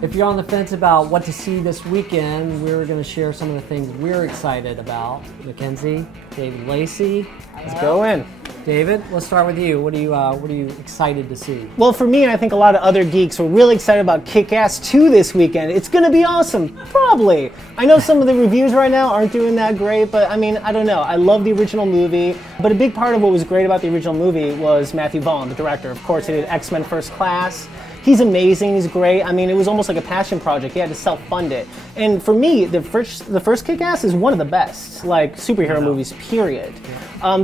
If you're on the fence about what to see this weekend, we're going to share some of the things we're excited about. Mackenzie, David Lacey. Let's go in. David, let's start with you. What are you excited to see? Well, for me, and I think a lot of other geeks, we're really excited about Kick-Ass 2 this weekend. It's going to be awesome, probably. I know some of the reviews right now aren't doing that great, but I mean, I don't know. I love the original movie, but a big part of what was great about the original movie was Matthew Vaughn, the director. Of course, he did X-Men First Class. He's amazing, he's great. I mean, it was almost like a passion project. He had to self-fund it. And for me, the first Kick-Ass is one of the best, like, superhero movies, period.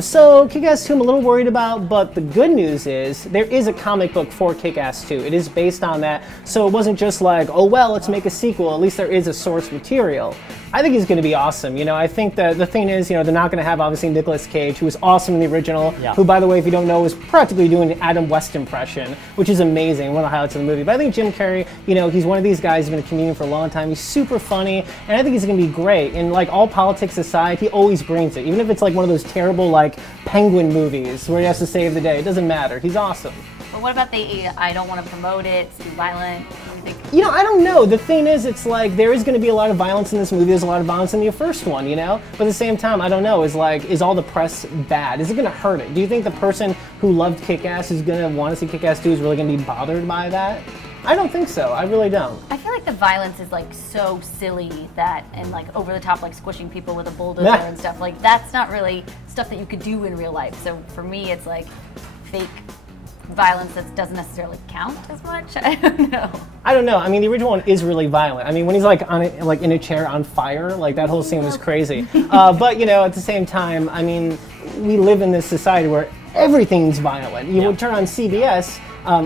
So Kick-Ass 2 I'm a little worried about, but the good news is there is a comic book for Kick-Ass 2. It is based on that, so it wasn't just like, oh well, let's make a sequel. At least there is a source material. I think he's going to be awesome. You know, I think that the thing is, you know, they're not going to have obviously Nicolas Cage, who was awesome in the original, who, by the way, if you don't know, was practically doing an Adam West impression, which is amazing, one of the highlights of the movie. But I think Jim Carrey, you know, he's one of these guys who's been a comedian for a long time. He's super funny, and I think he's going to be great. And like all politics aside, he always brings it, even if it's like one of those terrible like Penguin movies where he has to save the day. It doesn't matter. He's awesome. But what about the I don't want to promote it, it's too violent? You know, I don't know. The thing is, it's like there is going to be a lot of violence in this movie. There's a lot of violence in the first one, you know? But at the same time, I don't know. Is all the press bad? Is it going to hurt it? Do you think the person who loved Kick-Ass is going to want to see Kick-Ass 2 is really going to be bothered by that? I don't think so. I really don't. I feel like the violence is like so silly that, and like over the top, like squishing people with a bulldozer and stuff. Like that's not really stuff that you could do in real life. So for me, it's like fake violence that doesn't necessarily count as much. I don't know. I don't know. I mean, the original one is really violent. I mean, when he's like in a chair on fire, like that whole scene was crazy. But you know, at the same time, I mean, we live in this society where everything's violent. You would turn on CBS.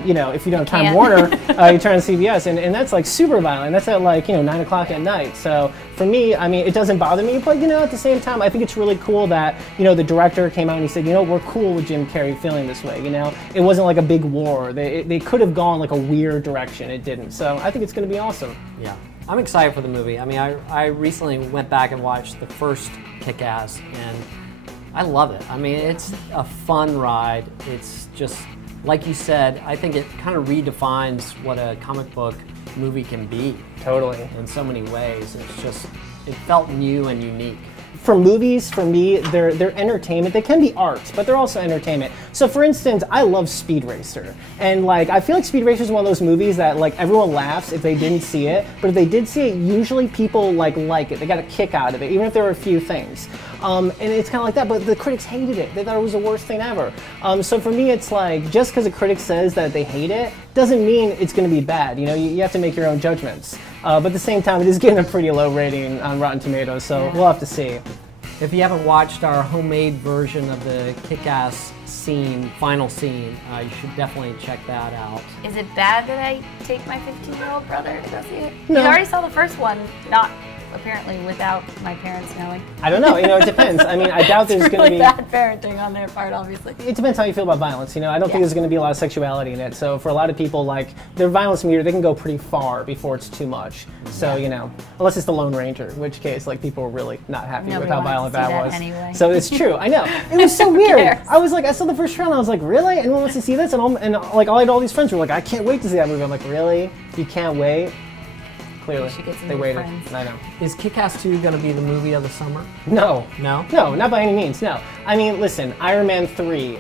You know, if you don't have Time Warner, you turn on CBS, and that's like super violent. That's at like, you know, 9 o'clock at night. So for me, I mean, it doesn't bother me, but you know, at the same time, I think it's really cool that, you know, the director came out and he said, you know, we're cool with Jim Carrey feeling this way. You know, it wasn't like a big war. They could have gone like a weird direction. It didn't. So I think it's going to be awesome. Yeah, I'm excited for the movie. I mean, I recently went back and watched the first Kick-Ass, and I love it. I mean, it's a fun ride. It's just, like you said, I think it kind of redefines what a comic book movie can be. Totally. In so many ways. It's just, it felt new and unique. For movies, for me, they're entertainment. They can be art, but they're also entertainment. So for instance, I love Speed Racer. And like, I feel like Speed Racer is one of those movies that like everyone laughs if they didn't see it, but if they did see it, usually people like it. They got a kick out of it, even if there were a few things. And it's kind of like that, but the critics hated it. They thought it was the worst thing ever. So for me, it's like, just because a critic says that they hate it, doesn't mean it's going to be bad. You know, you have to make your own judgments. But at the same time, it is getting a pretty low rating on Rotten Tomatoes, so we'll have to see. If you haven't watched our homemade version of the Kick-Ass scene, final scene, you should definitely check that out. Is it bad that I take my 15-year-old brother to go see it? No. He already saw the first one, not apparently without my parents knowing. I don't know. You know, it depends. I mean, I doubt there's going to be bad parenting on their part, obviously. It depends how you feel about violence. You know, I don't think there's going to be a lot of sexuality in it. So for a lot of people, like their violence meter, they can go pretty far before it's too much. So you know, unless it's the Lone Ranger, in which case, like people were really not happy with how violent that was. Anyway. So it's true. I know. It was so weird. I was like, I saw the first trailer, and I was like, really? Anyone wants to see this? And like, all these friends were like, I can't wait to see that movie. I'm like, really? You can't wait? Clearly, they waited. I know. Is Kick-Ass 2 going to be the movie of the summer? No. No? No, not by any means, no. I mean, listen, Iron Man 3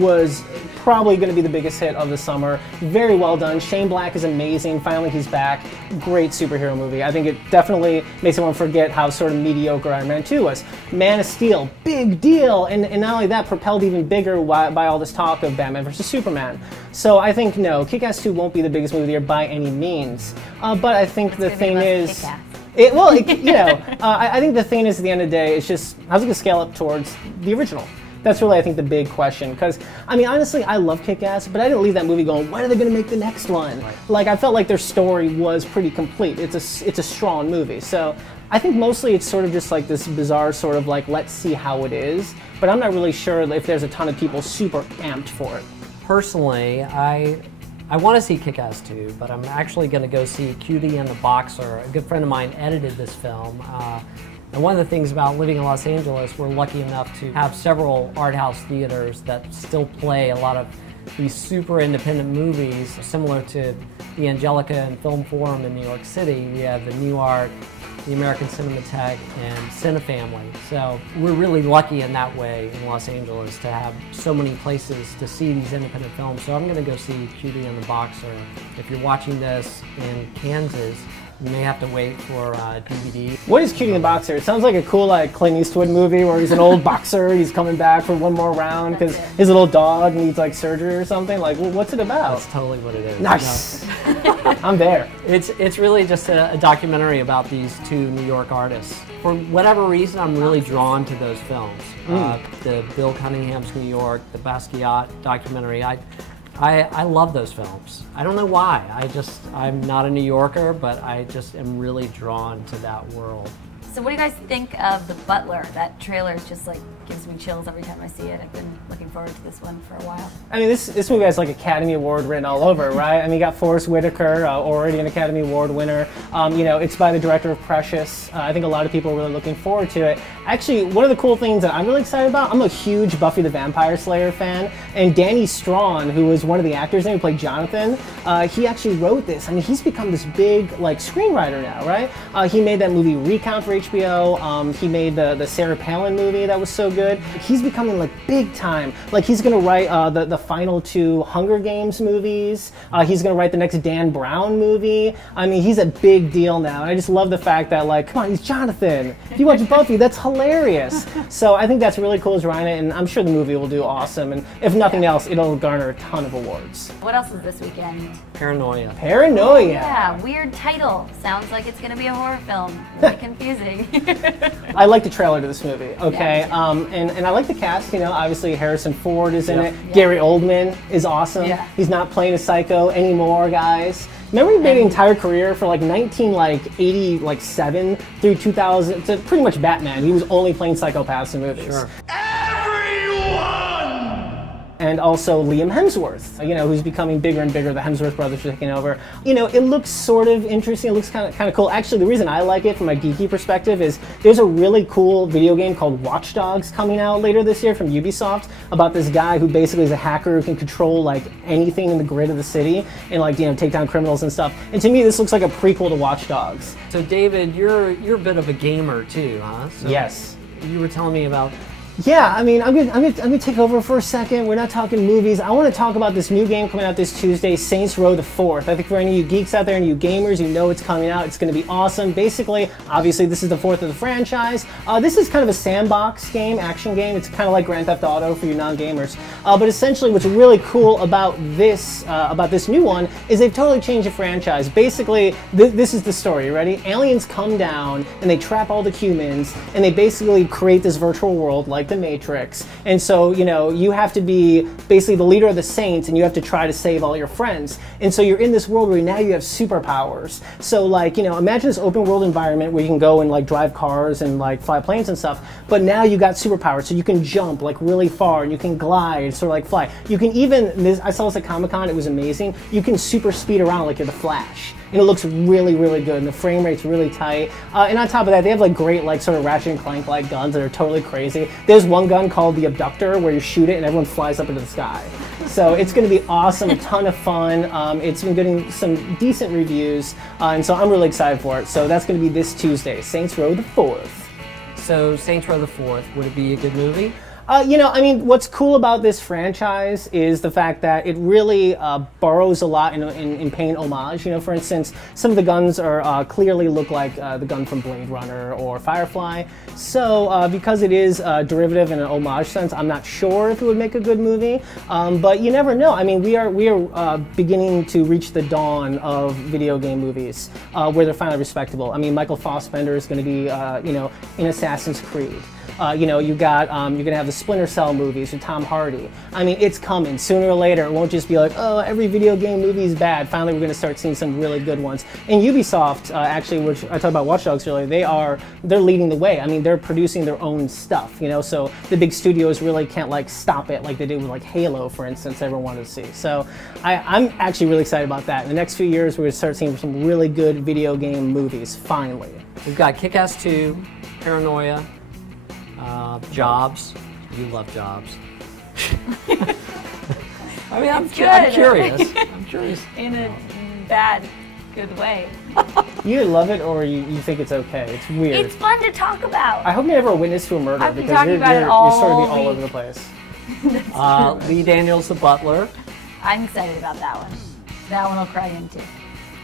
was probably going to be the biggest hit of the summer. Very well done. Shane Black is amazing. Finally, he's back. Great superhero movie. I think it definitely makes everyone forget how sort of mediocre Iron Man 2 was. Man of Steel, big deal. And not only that, propelled even bigger by all this talk of Batman versus Superman. So I think, no, Kick-Ass 2 won't be the biggest movie of the year by any means. But I think the thing is, you know, I think the thing is, at the end of the day, it's just, how's it going to scale up towards the original? That's really, I think, the big question. Because, I mean, honestly, I love Kick-Ass, but I didn't leave that movie going, when are they going to make the next one? Right. Like, I felt like their story was pretty complete. It's a strong movie. So I think mostly it's sort of just like this bizarre sort of like, let's see how it is. But I'm not really sure if there's a ton of people super amped for it. Personally, I want to see Kick-Ass 2, but I'm actually going to go see Cutie and the Boxer. A good friend of mine edited this film. And one of the things about living in Los Angeles, we're lucky enough to have several art house theaters that still play a lot of these super independent movies, similar to the Angelica and Film Forum in New York City. We have the New Art, the American Cinematheque, and CineFamily. So we're really lucky in that way in Los Angeles to have so many places to see these independent films. So I'm going to go see Cutie and the Boxer. If you're watching this in Kansas, you may have to wait for DVD. What is Cutie and the Boxer? It sounds like a cool Clint Eastwood movie where he's an old boxer, he's coming back for one more round because his little dog needs surgery or something. What's it about? That's totally what it is. Nice. No. I'm there. It's really just a documentary about these two New York artists. For whatever reason, I'm really drawn to those films. The Bill Cunningham's New York, the Basquiat documentary. I love those films. I don't know why. I'm not a New Yorker, but I just am really drawn to that world. So what do you guys think of The Butler? That trailer just gives me chills every time I see it. I've been looking forward to this one for a while. I mean, this movie has Academy Award written all over, right? I mean, you got Forrest Whitaker, already an Academy Award winner. It's by the director of Precious. I think a lot of people are really looking forward to it. Actually, one of the cool things that I'm really excited about, I'm a huge Buffy the Vampire Slayer fan, and Danny Strawn, who was one of the actors in it, who played Jonathan, he actually wrote this. I mean, he's become this big screenwriter now, right? He made that movie Recount for HBO. He made the Sarah Palin movie that was so good. He's becoming big time. He's gonna write the final 2 Hunger Games movies. He's gonna write the next Dan Brown movie. I mean, he's a big deal now. And I just love the fact that come on, he's Jonathan. If you watch Buffy, that's hilarious. So I think that's really cool as Ryan, and I'm sure the movie will do awesome. And if nothing else, it'll garner a ton of awards. What else is this weekend? Paranoia. Paranoia. Yeah, weird title. Sounds like it's gonna be a horror film. Really confusing. I like the trailer to this movie, okay? Yeah, and I like the cast, obviously Harrison Ford is in it. Yeah. Gary Oldman is awesome. Yeah. He's not playing a psycho anymore, guys. Remember he made an entire career for 1987 through 2000 to pretty much Batman. He was only playing psychopaths in movies. Sure. And also Liam Hemsworth, who's becoming bigger and bigger. The Hemsworth brothers are taking over. It looks sort of interesting. It looks kind of cool. Actually, the reason I like it from a geeky perspective is there's a really cool video game called Watch Dogs coming out later this year from Ubisoft about this guy who basically is a hacker who can control anything in the grid of the city and take down criminals and stuff. And to me, this looks like a prequel to Watch Dogs. So David, you're a bit of a gamer too, huh? So yes. You were telling me about. Yeah, I mean, I'm gonna take over for a second. We're not talking movies. I want to talk about this new game coming out this Tuesday, Saints Row the 4th. I think for any of you geeks out there, any of you gamers, you know it's coming out. It's going to be awesome. Basically, obviously, this is the 4th of the franchise. This is kind of a sandbox game, action game. It's kind of like Grand Theft Auto for you non-gamers. But essentially, what's really cool about this new one is they've totally changed the franchise. Basically, this is the story. You ready? Aliens come down and they trap all the humans, and they basically create this virtual world like the Matrix. And so, you have to be basically the leader of the Saints, and you have to try to save all your friends. And so you're in this world where now you have superpowers. So imagine this open world environment where you can go and drive cars and fly planes and stuff, but now you got superpowers. So you can jump really far, and you can glide, sort of fly. You can even, I saw this at Comic-Con, it was amazing, you can super speed around like you're the Flash. And it looks really, really good, and the frame rate's really tight. And on top of that, they have great sort of Ratchet and Clank guns that are totally crazy. There's one gun called the Abductor where you shoot it and everyone flies up into the sky. So it's going to be awesome, a ton of fun. It's been getting some decent reviews, and so I'm really excited for it. So that's going to be this Tuesday, Saints Row the 4th. So Saints Row the 4th, would it be a good movie? What's cool about this franchise is the fact that it really borrows a lot in paying homage. For instance, some of the guns are clearly look like the gun from Blade Runner or Firefly. So because it is derivative in an homage sense, I'm not sure if it would make a good movie. But you never know. I mean, we are beginning to reach the dawn of video game movies where they're finally respectable. I mean, Michael Fassbender is going to be in Assassin's Creed. You're gonna have the Splinter Cell movies with Tom Hardy. I mean, it's coming sooner or later. It won't just be oh, every video game movie is bad. Finally, we're gonna start seeing some really good ones. And Ubisoft, actually, which I talked about Watch Dogs earlier, they're leading the way. I mean, they're producing their own stuff. So the big studios really can't stop it like they did with Halo, for instance. Everyone wanted to see. So I'm actually really excited about that. In the next few years, we're gonna start seeing some really good video game movies. Finally, we've got Kick-Ass 2, Paranoia. Jobs. You love Jobs. I mean, I'm It's good. curious. I'm curious. In a bad, good way. You either love it or you think it's okay. It's weird. It's fun to talk about. I hope you never witness to a murder I've been because talking you're about it sort of all be all over week. the place. Lee Daniels, the Butler. I'm excited about that one. That one I'll cry into.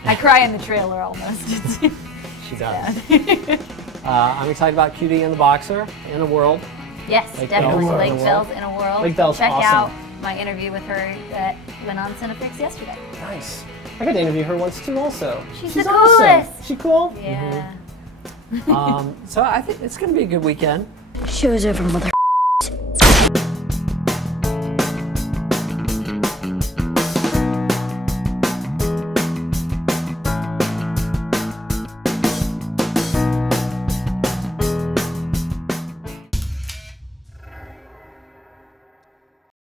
I cry in the trailer almost. She does. I'm excited about Cutie and the Boxer in a world. Yes, Lake definitely. Bell's Lake in a Bell's World. in a World. Lake Bell's Check awesome. out my interview with her that went on CINEFIX yesterday. Nice. I got to interview her once too also. She's the awesome. coolest. She cool? Yeah. So I think it's going to be a good weekend. Show's over, Mother.